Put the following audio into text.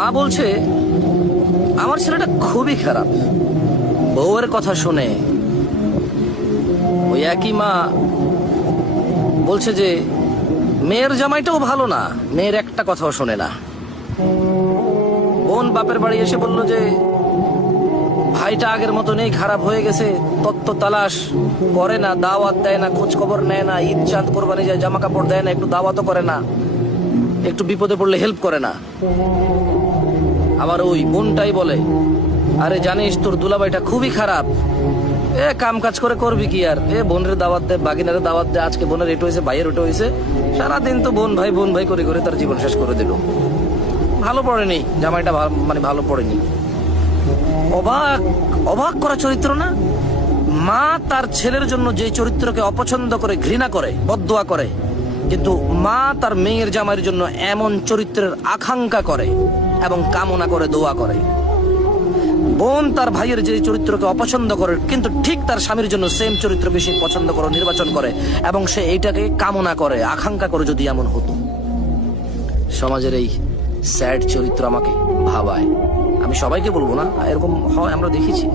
মা বলছে আমার ছেলেটা খুবই খারাপ, বউয়ের কথা শুনে। ওই একই মা বলছে যে মেয়ের জামাইটাও ভালো না, মেয়ের একটা কথাও শোনে না। বোন বাপের বাড়ি এসে বলল যে ভাইটা আগের মতো নেই, খারাপ হয়ে গেছে, তত্ত্ব তালাশ করে না, দাওয়াত দেয় না, খোঁজ খবর নেয় না, ঈদ চাঁদ কোরবানি যায় জামা কাপড় দেয় না, একটু দাওয়াতও করে না, একটু বিপদে পড়লে হেল্প করে না। আবার ওই বোনটাই বলে আরে জানিস তোর দুলাভাইটা খুবই খারাপ, কাম কাজ করে করবি কি আর, বোনের দাওয়াত দে, বাগিনারে দাওয়াত দে, আজকে বোনের এটো হয়েছে, ভাইয়ের ওটো হয়েছে, সারাদিন তো বোন ভাই করে করে তার জীবন শেষ করে দিল। ভালো পড়েনি জামাইটা, মানে ভালো পড়েনি। অবাক অবাক করা চরিত্র না? মা তার ছেলের জন্য যে চরিত্রকে অপছন্দ করে, ঘৃণা করে, বদদোয়া করে, কিন্তু মা তার মেয়ের জামাইয়ের জন্য এমন চরিত্রের আকাঙ্ক্ষা করে এবং কামনা করে, দোয়া করে। বোন তার ভাইয়ের যে চরিত্রকে অপছন্দ করে, কিন্তু ঠিক তার স্বামীর জন্য সেম চরিত্র বেশি পছন্দ করে, নির্বাচন করে, এবং সে এইটাকে কামনা করে, আকাঙ্ক্ষা করে যদি এমন হতো। সমাজের এই স্যাড চরিত্র আমাকে ভাবায়। আমি সবাইকে বলবো না, এরকম হয়, আমরা দেখেছি।